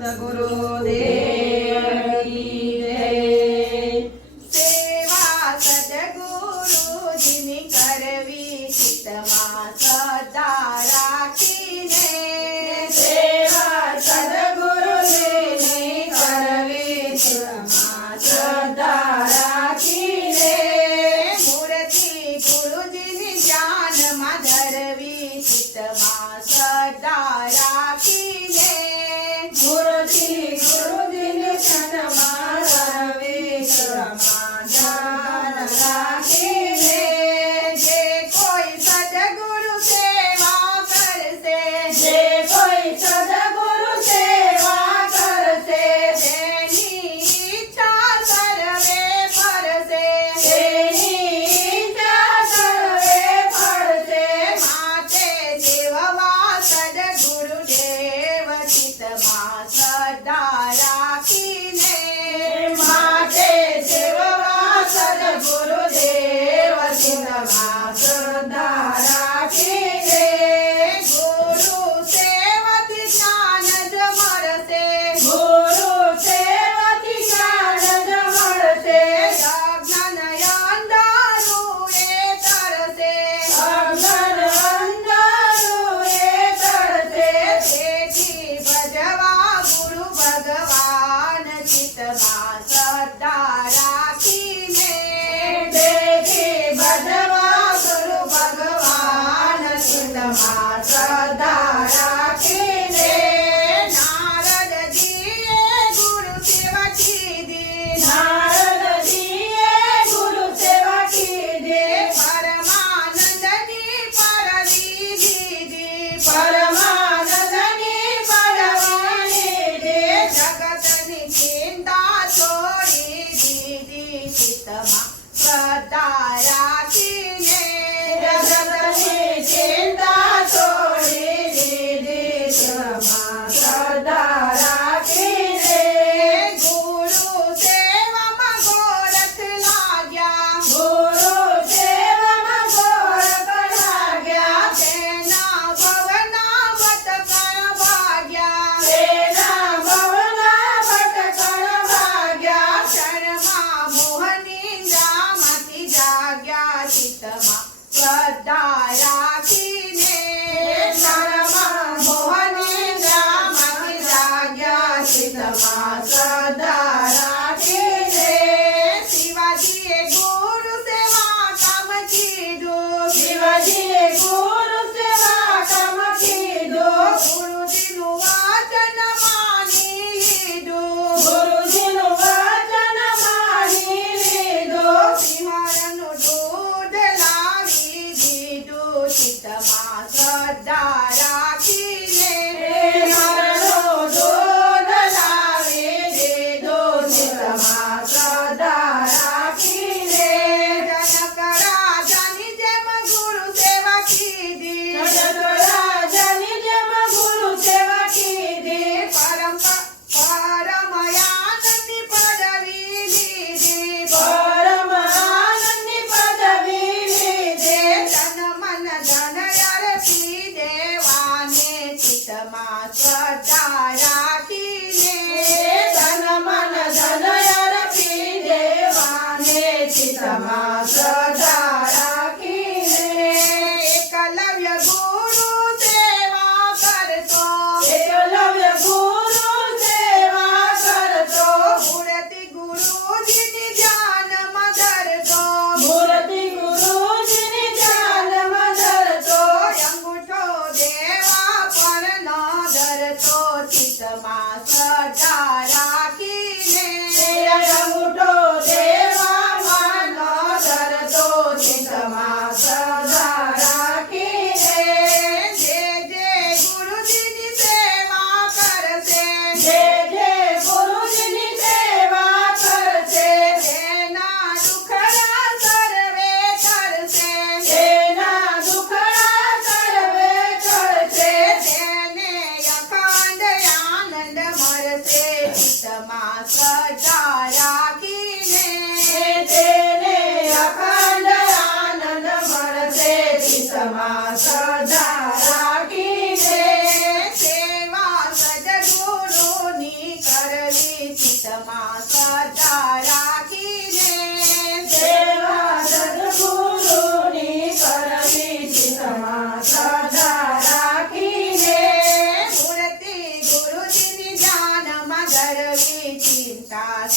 गुरुदेव की जय। सेवा सद्गुरुजीनी करवी चित्तमा सदा राखीने। सेवा सद्गुरुजीनी करवी चित्तमा सदा राखीने। मूर्ति गुरुजीनी ज्ञानमा धरवी चित्तमा सदा राखीने। मूर्ति गुरुजीनी क्षणमा धरवी चित्तमा ध्यान राखीने। जे कोई सद्गुरु सेवा करसे, जे कोई सद्गुरु सेवा करसे, तेनी इच्छा सर्वे फळसे, तेनी इच्छा सर्वे फळसे। माते देववा सद्गुरुदेव चित्तमा सदा राखीने। माते देववा सद्गुरुदेव चित्तमा सदा राखीने। गुरु सेवती ज्ञान जमरसे, गुरु सेवती ज्ञान जमरसे। अज्ञान अंधारुळे तरसे, अज्ञान अंधारुळे तरसे। तेची भजवा गुरु भगवान चित्तमा सदा राखीने। तेची भजवा गुरु भगवान चित्तमा सदा राखीने। नारद जीए गुरु सेवा कीधी, नारद जीए गुरु सेवा कीधी। परमानंदनी परवी दीदी, परमानंदनी परवी दीदी। जगतनी चिंता छोडी दीदी चित्तमा सदा राखीने। जगतनी चिंता छोडी दीदी चित्तमा सदा राखीने। गुरु सेवामा गोरख लाग्या, गुरु सेवामा गोरख लाग्या। तेना भवना भटकण भाग्या, तेना भवना भटकण भाग्या। क्षणमा मोहनिंद्रामती जाग्या चित्तमा सदा राखीने। क्षणमा मोहनिंद्रामती जाग्या चित्तमा सदा राखीने। शिवाजीए गुरु सेवा काम कीधो, शिवाजीए गुरु सेवा काम कीधो। गुरुजीनु वाचन मानी लीधो, गुरुजीनु वाचन मानी लीधो। सिंहारनु दूध लावी दीधो चित्तमा सदा राखीने। सिंहारनु दूध लावी दीधो चित्तमा सदा राखीने। जनक राजानी जेम गुरु सेवा कीधी, जनक राजानी जेम गुरु सेवा कीधी। परमयानंदी पदवी लीधी, परमयानंदी पदवी लीधी। तन मन धन अर्पी देवाने चित्तमा सदा राखीने। तन मन धन अर्पी देवाने चित्तमा सदा राखीने। एकलव्य गुरु सेवा करतो, एकलव्य गुरु सेवा करतो। मूर्ति गुरुजीनी ध्यानमा धरतो, मूर्ति गुरुजीनी ध्यानमा धरतो। अंगूठो देवा पण न धरतो चित्तमा सदा राखीने। अंगूठो देवा पण न धरतो चित्तमा सदा राखीने। जे जे गुरुजीनी सेवा करसे, जे जे गुरुजीनी सेवा करसे। तेना दुखडा सर्वे करसे, तेना दुखडा सर्वे करसे। तेने अखंड आनंद मरसे चित्तमा सदा राखीने। तेने अखंड आनंद मरसे चित्तमा सदा राखीने। सेवा सद्गुरुनी ચિત્તમાં શ્રદ્ધા રાખીને સેવા સદ્ગુરુની કરવી ચિત્તમાં શ્રદ્ધા રાખીને મૂર્તિ ગુરુજીની ધ્યાનમાં ધરવી ચિંતા